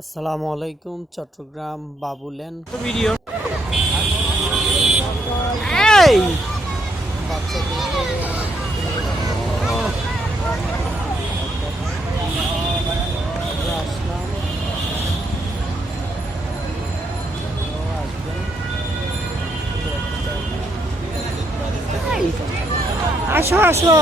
আসসালামু আলাইকুম। চট্টগ্রাম বাবুলেন ভিডিও এই আসলাম। আসো আসো।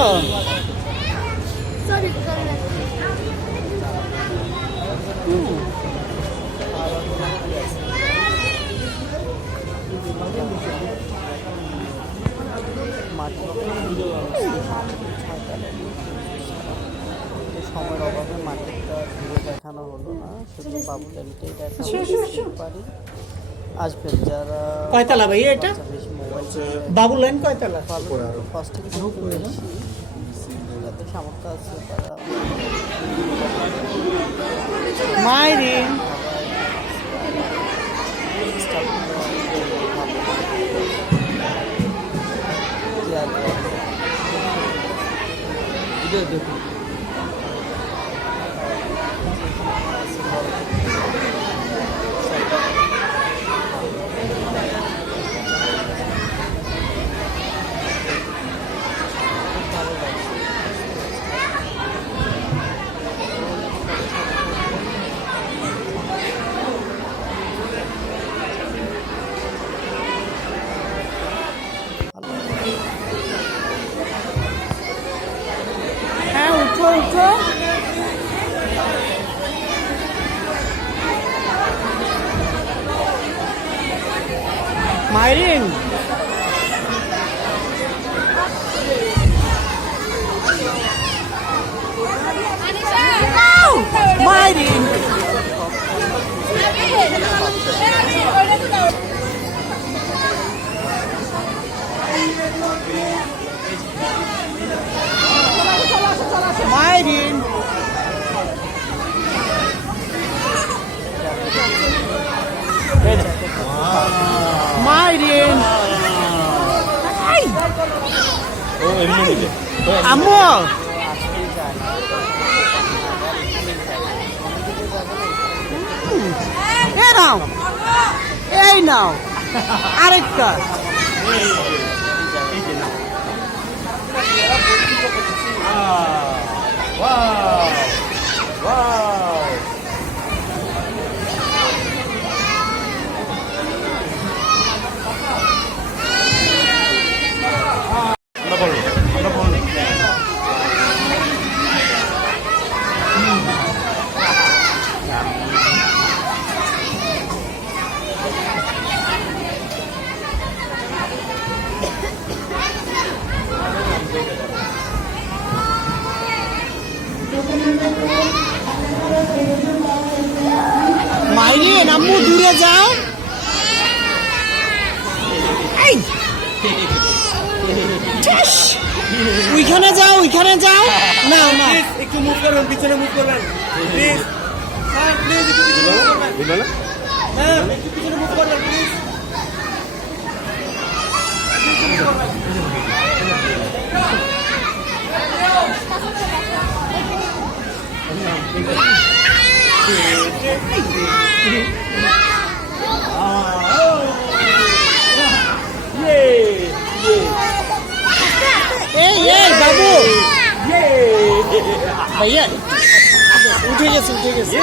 সময়ের অভাবে মার্কেটটা ঘুরে দেখানো হলো না, শুধু বাবুলেনটাই দেখানো পারি। আসবেন যারা কয়তলা ভাই এটা? মোবাইল বাবুলেন কয়তলা? ফার্স্টে শুরু করেছি, যাদের সামর্থ্য আছে তারা মাইরিন দেখুন। হ্যাঁ, উঠো উঠো। মাইরিন মাইরিন মাইরিন মাইরিন আম্মু এই নাও, এই নাও আরেকটা। মাইরিন আম্মু দূরে যাও। এই ওইখানে যাও, ওইখানে যাও। না না, একটু মুভ করবেন, পিছনে মুভ করবেন প্লিজ। হ্যাঁ প্লিজ একটু পিছনে মুভ করবেন। হ্যাঁ একটু পিছনে মুভ করবেন প্লিজ। এই এই বাবু ভাইয়া উঠে গেছে, উঠে গেছে।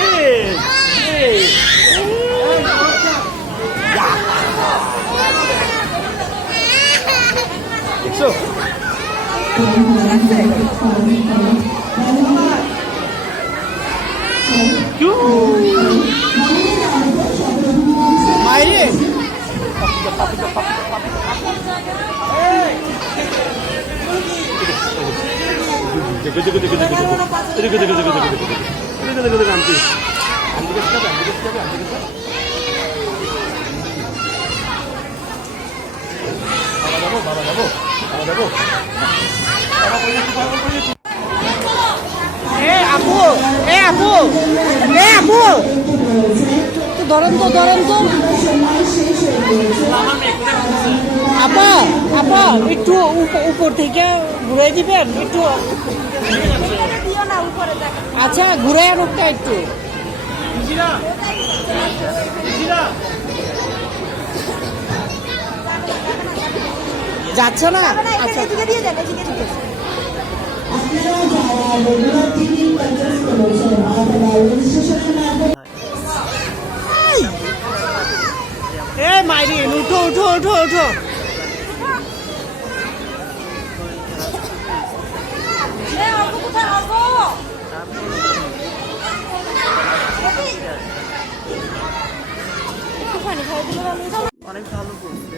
মাইরিন আপু, এ আপু, এ আপু ধরেন তো, ধরেন তো। আপা আপা একটু উপর থেকে ঘুরে দিবেন একটু। আচ্ছা ঘুরে আনুকটা একটু। যাচ্ছে না আচ্ছা এদিকে দিয়ে দেন এদিকে দিয়ে এ মাইরিন উঠো উঠো উঠো উঠো কোথায় আসবো একটুখানি খাই দিলে আমি অনেক ভালো করছে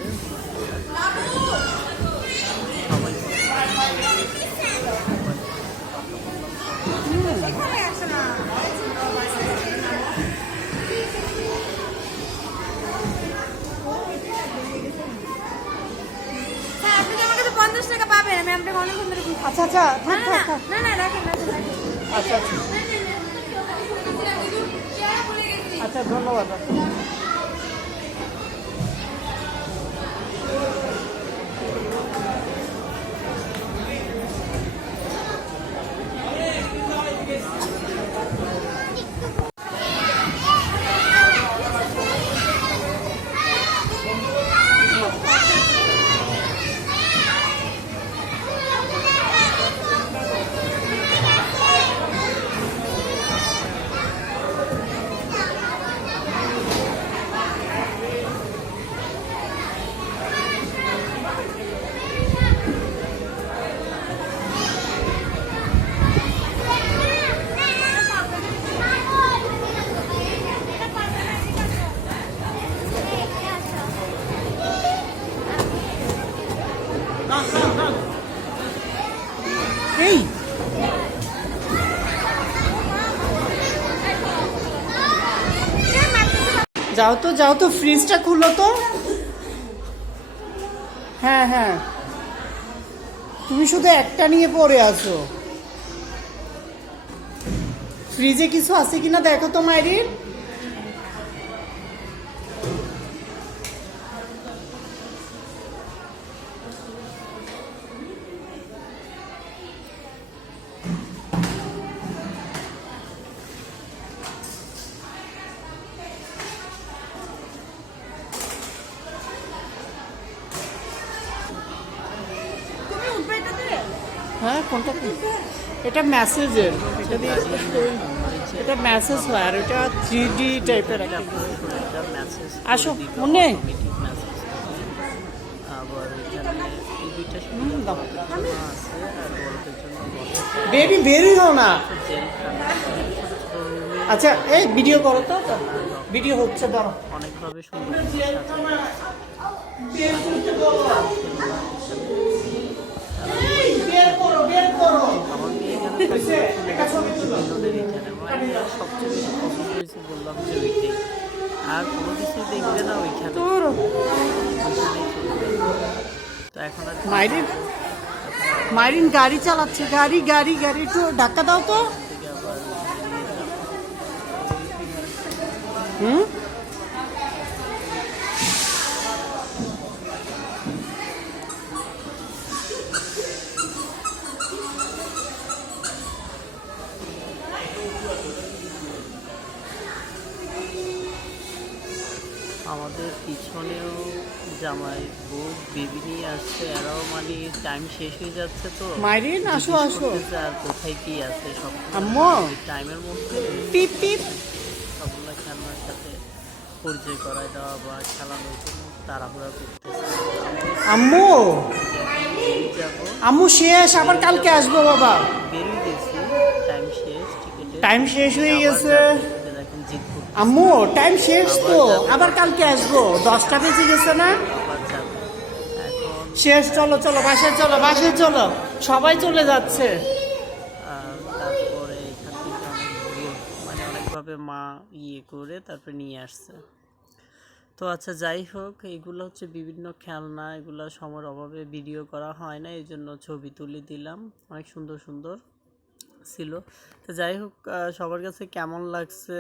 আপনি তো আমার কাছে 50 টাকা পাবেন আমি আপনাকে অনেক ধরে আচ্ছা আচ্ছা না থাক না থাক থাক না না রাখেন রাখেন রাখেন আচ্ছা আচ্ছা আচ্ছা ধন্যবাদ এই যাও তো ফ্রিজটা খুলো তো হ্যাঁ হ্যাঁ তুমি শুধু একটা নিয়ে পড়ে আছো ফ্রিজে কিছু আছে কিনা দেখো তো মাইরিন তুমি উঠবে এটাতে হ্যাঁ কোনটা কি? এটা মেসেজের এটা দিয়ে এটা মেসেজ হয় আর এটা 3D টাইপের একটা মেসেজ আসো মনে আবার এখানে এই দুইটা দাও আছে আর বড়দের জন্য বড় বেবি বেরই হও না জেলখানা আচ্ছা এই ভিডিও করো তো ভিডিও হচ্ছে ধরো অনেকভাবে সুন্দর বের করো আমার মেয়ে বিনোদের এখানে আমার সবচেয়ে বেশি পছন্দ হয়েছে বললাম যে ওইটাই আর কোনো কিছু দেখবে না ওইখানে ওইখানেই চলবে। তো এখন আর মাইরিন মাইরিন গাড়ি চালাচ্ছে গাড়ি গাড়ি গাড়ি একটু ধাক্কা দাও তো থেকে আবার হুম আমাদের পিছনেও জামাই বউ বেবি নিয়ে আসছে এরাও মানে টাইম শেষ হয়ে যাচ্ছে তো মাইরিন আসো জিজ্ঞেস আসো করতেছে আর কোথায় কি আছে সব আম্মু টাইমের মধ্যে পিপ পিপ সবগুলো খেলনার সাথে পরিচয় করায় দেওয়া বা খেলানোর জন্য তাড়াহুড়া করতেছে আম্মু যাবো আম্মু শেষ আবার কালকে আসবো বাবা বেরিয়ে গেছি টাইম শেষ টিকিটে টাইম শেষ হয়ে গেছে দেখেন জিত করতে আম্মু টাইম শেষ তো আবার কালকে আসবো 10টা বেজে গেছে না আবার যাবে এখন শেষ চলো চলো বাসায় চলো সবাই চলে যাচ্ছে তারপরে এখান থেকে অনেকগুলো মানে অনেকভাবে মা ইয়ে করে তারপরে নিয়ে আসছে তো আচ্ছা যাই হোক এগুলো হচ্ছে বিভিন্ন খেলনা এগুলো সময়ের অভাবে ভিডিও করা হয় না এই জন্য ছবি তুলে দিলাম অনেক সুন্দর সুন্দর ছিল তো যাই হোক সবার কাছে কেমন লাগছে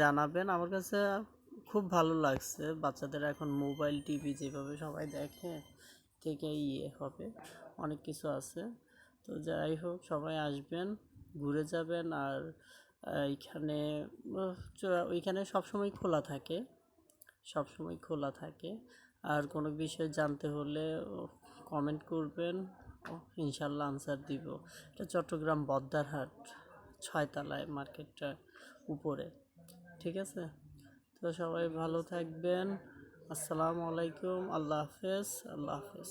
জানাবেন আমার কাছে খুব ভালো লাগছে বাচ্চাদের এখন মোবাইল টিভি যেভাবে সবাই দেখে থেকে ইয়ে হবে অনেক কিছু আছে তো যাই হোক সবাই আসবেন ঘুরে যাবেন আর এইখানে ওইখানে সবসময় খোলা থাকে, সবসময় খোলা থাকে। আর কোনো বিষয় জানতে হলে কমেন্ট করবেন, ইনশাল্লাহ আনসার দিব। এটা চট্টগ্রাম বদ্দারহাট 6 তলায় মার্কেটটার উপরে, ঠিক আছে? তো সবাই ভালো থাকবেন। আসসালামু আলাইকুম, আল্লাহ হাফেজ, আল্লাহ হাফেজ।